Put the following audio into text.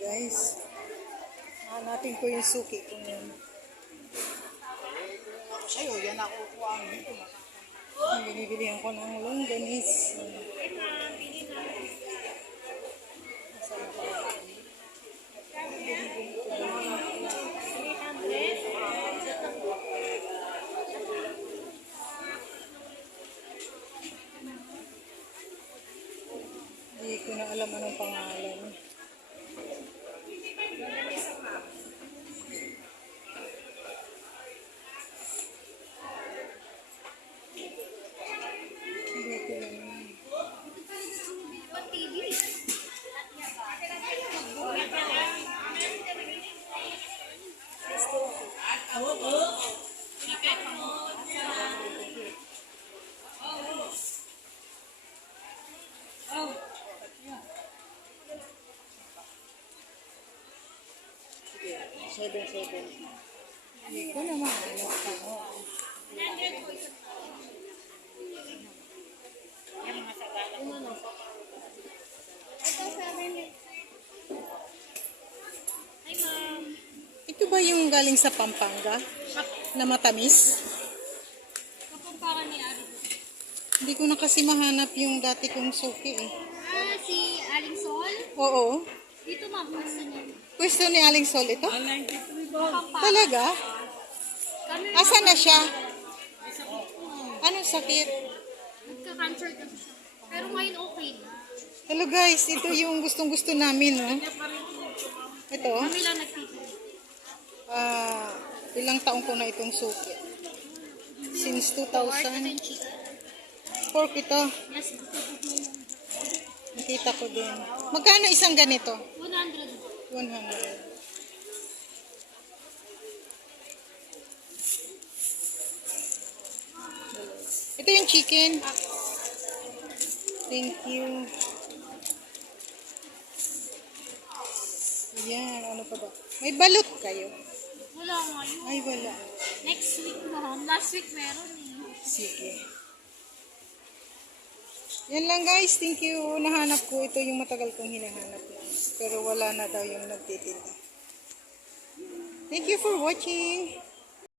guys. Hanapin ko yung suki ko ngayon. Sa'yo, yan ako kuha ang nito. Ang binibilihan ko ng pa. Hindi ko na alam anong pangalan. Seven, seven. Hindi ko na mahanap ka Ito ba yung galing sa Pampanga? Na matamis? Kakumpara ni Ari. Hindi ko na kasi mahanap yung dati kong suki eh. Ah, si Aling Sol. Oo. Dito, ma'am. Pwesto niya. Pwesto ni Aling Sol ito? Kakumpara. Talaga? Kami Asa na siya? Anong sakit? Nagka-cancer kasi siya. Pero ngayon okay na. Hello guys, ito yung gustong gusto namin. No? Ito, Kami lang nagtitin. Ah, ilang taong ko na itong suki. Since Pork at 2000. then chicken. Pork ito. Nakita ko din. Magkano isang ganito? 100. 100. Ito yung chicken. Thank you. Yan, ano pa ba? May balot kayo? Wala ngayon. Ay, wala. Next week, ma'am. Last week meron eh. Sige. Yan lang guys. Thank you. Nahanap ko. Ito yung matagal kong hinahanap na. Pero wala na daw yung nagtitinda. Thank you for watching.